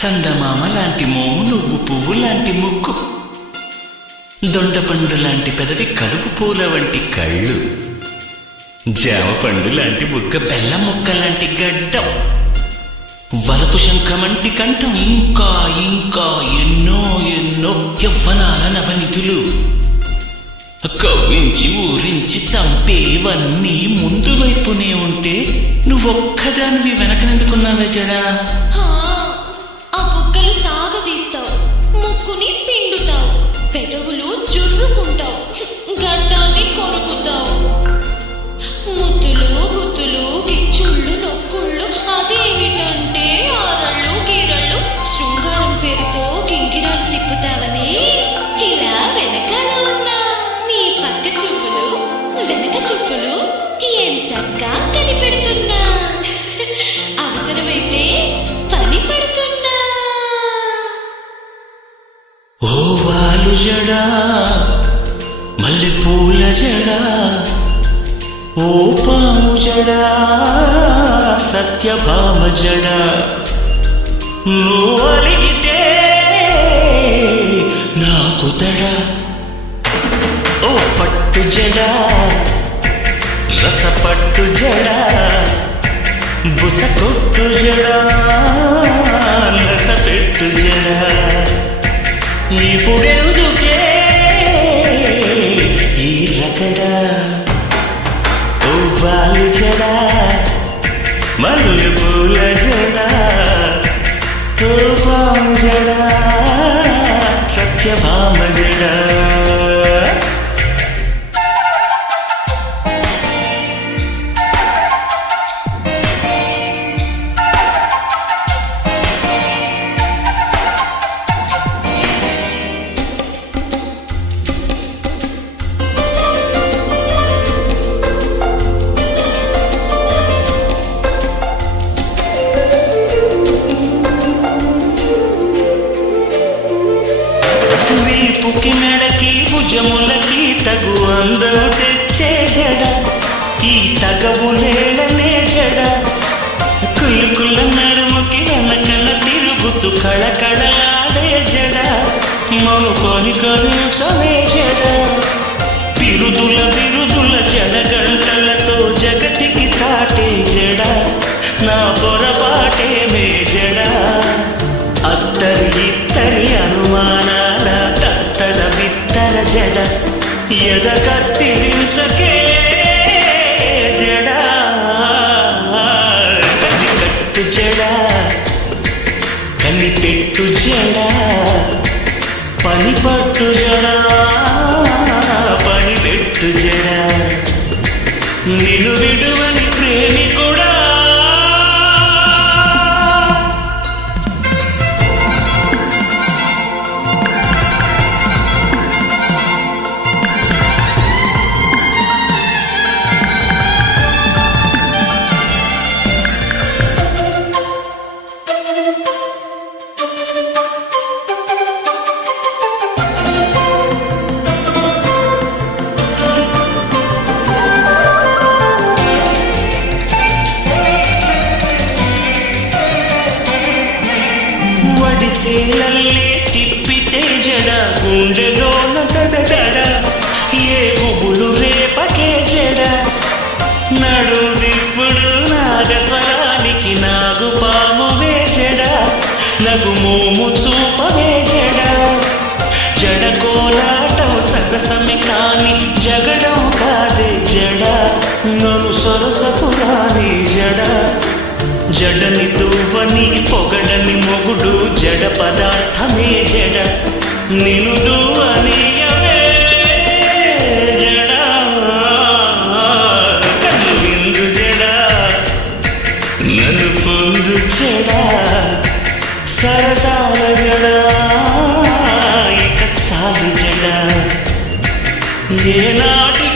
సందమామ లాంటి మోము, నువ్వు పువ్వు లాంటి ముక్కు, దొండపండు లాంటి పెదవి, కలుపు పూల వంటి కళ్ళు, జామ పండు లాంటి బుగ్గ, బెల్లం ముక్క లాంటి గడ్డం, వలపు శంఖమంటి కంఠం, ఇంకా ఇంకా ఎన్నో ఎన్నో యవ్వనాల నవనిధులు, కవ్వించి ఊరించి చంపేవన్నీ ముందు వైపునే ఉంటే నువ్వొక్కదానివి వెనకనెందుకున్నావే జడా? ఆ బుగ్గలు సాగదీస్తావు, ముక్కుని పిండుతావు, పెదవులు జుర్రుకుంటావు, గడ్డాన్ని కొరుకుతావు, ముద్దులు గుద్దులు గిచ్చుళ్ళు నొక్కుళ్ళు, అదేమిటంటే ఆరళ్ళు గీరళ్ళు, శృంగారం పేరుతో గింగిరాలు తిప్పుతావని ఇలా వెనకాల ఉన్న నీ పక్క చూపులు వెనక చూపులు ఎంచక్కా కనిపెడుతున్నా, అవసరమైతే పని పడుతున్నా. ఓ వాలు జడా, మల్లె పూల జడా, ఓ పాము జడా, సత్యభామ జడా, నువ్వు అలిగితే నాకు తడా, ఓ పట్టు జడా, రసపట్టు జడా, బుసకొట్టు జడా, నసపెట్టు జడా, ఇప్పుడెందుకే ఈ రగడా, ఓ వాలు జడా, మల్లె పూల జడా, ఓ పాము జడా, సత్యభామ జడా. వీపుకి మెడకి భుజములకి తగు అందం తెచ్చే జడ, ఈ తగవులేళనే జడ, కులుకుల నడుముకి వెనకన తిరుగుతూ కళకళలాడే జడ, మనుకొని కరుసమే జడ, బిరుదుల బిరుదుల జడగంటలతో జగతికి చాటే జడ, నా పొరపాటేమే జడ, అత్తరి ఇత్తరి అనుమానాల తత్తర బిత్తర జడ, ఎద కత్తిరించకే జడ, కట్టు జడ, కనిపెట్టు జడ, పని పట్టు జడ, పని పెట్టు జడ, నిన్ను విడువని ప్రేమికుడా. ఒడిసేలల్లే తిప్పితే జడ, గుండెలోన దడదడ, ఏ గుబులు రేపకే జడ, నడు దిప్పుడు నాగస్వరానికి నాగు పామువే జడ, నగు మోము చూపవే జడ, జడ కోలాటం సరసమి కాని జగడం కాదే జడ, నన్ను సొరసపురాని జడ, జడని దువ్వని పొగడని మొగుడు జడ పదార్థమే జడ, నిన్ను దువ్వనియవే జడ, కన్ను విందు జడ, నన్ను పొందు జడ, సరసాల జడ, ఇక చాలు జడ, ఏనాటి